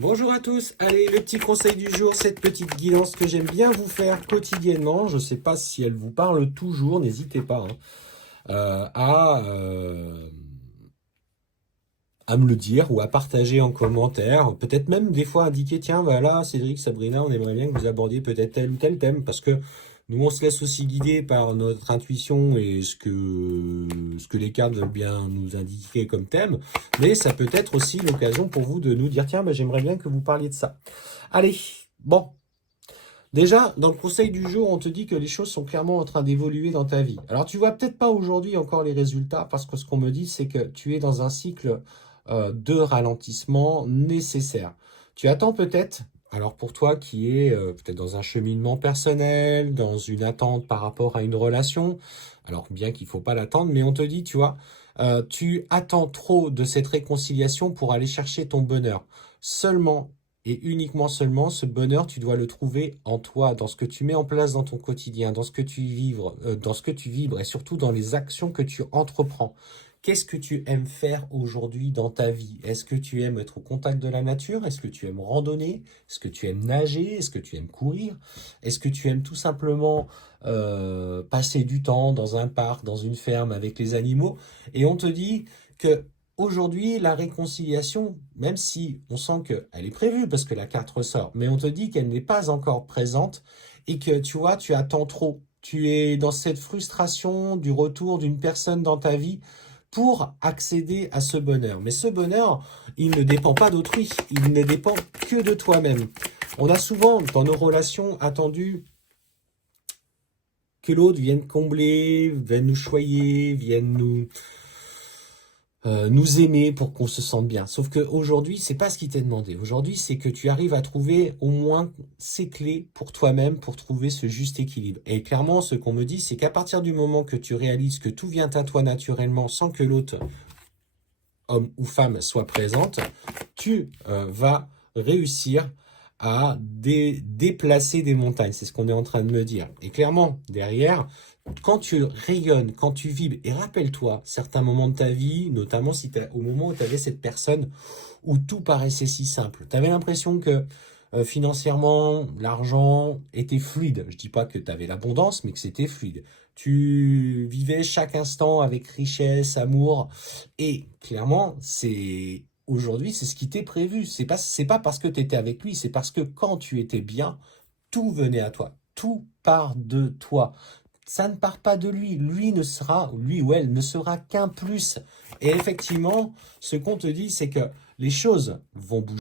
Bonjour à tous, allez le petit conseil du jour, cette petite guidance que j'aime bien vous faire quotidiennement, je ne sais pas si elle vous parle toujours, n'hésitez pas à me le dire ou à partager en commentaire, peut-être même des fois indiquer, tiens voilà Cédric, Sabrina, on aimerait bien que vous abordiez peut-être tel ou tel thème, parce que nous on se laisse aussi guider par notre intuition et ce que les cartes veulent bien nous indiquer comme thème, mais ça peut être aussi l'occasion pour vous de nous dire, tiens j'aimerais bien que vous parliez de ça. Allez, bon, déjà, dans le conseil du jour, on te dit que les choses sont clairement en train d'évoluer dans ta vie. Alors, tu vois peut-être pas aujourd'hui encore les résultats, parce que ce qu'on me dit, c'est que tu es dans un cycle de ralentissement nécessaire. Tu attends peut-être, alors pour toi qui est peut-être dans un cheminement personnel, dans une attente par rapport à une relation, alors bien qu'il faut pas l'attendre, mais on te dit, tu vois, tu attends trop de cette réconciliation pour aller chercher ton bonheur. Seulement et uniquement seulement, ce bonheur, tu dois le trouver en toi, dans ce que tu mets en place dans ton quotidien, dans ce que tu vibres, et surtout dans les actions que tu entreprends. Qu'est-ce que tu aimes faire aujourd'hui dans ta vie? Est-ce que tu aimes être au contact de la nature? Est-ce que tu aimes randonner? Est-ce que tu aimes nager? Est-ce que tu aimes courir? Est-ce que tu aimes tout simplement passer du temps dans un parc, dans une ferme avec les animaux? Et on te dit que aujourd'hui, la réconciliation, même si on sent qu'elle est prévue parce que la carte ressort, mais on te dit qu'elle n'est pas encore présente et que tu vois, tu attends trop. Tu es dans cette frustration du retour d'une personne dans ta vie pour accéder à ce bonheur. Mais ce bonheur, il ne dépend pas d'autrui, il ne dépend que de toi-même. On a souvent, dans nos relations, attendu que l'autre vienne combler, vienne nous choyer, vienne nous aimer pour qu'on se sente bien. Sauf qu'aujourd'hui, c'est pas ce qui t'est demandé. Aujourd'hui, c'est que tu arrives à trouver au moins ces clés pour toi-même pour trouver ce juste équilibre. Et clairement, ce qu'on me dit, c'est qu'à partir du moment que tu réalises que tout vient à toi naturellement sans que l'autre, homme ou femme, soit présente, tu vas réussir à déplacer des montagnes. C'est ce qu'on est en train de me dire. Et clairement, derrière, quand tu rayonnes, quand tu vibres, et rappelle-toi certains moments de ta vie, notamment si au moment où tu avais cette personne où tout paraissait si simple. Tu avais l'impression que financièrement, l'argent était fluide. Je dis pas que tu avais l'abondance, mais que c'était fluide. Tu vivais chaque instant avec richesse, amour, et clairement, c'est aujourd'hui, c'est ce qui t'est prévu. C'est pas parce que tu étais avec lui, c'est parce que quand tu étais bien, tout venait à toi. Tout part de toi. Ça ne part pas de lui. Lui ou elle ne sera qu'un plus. Et effectivement, ce qu'on te dit, c'est que les choses vont bouger.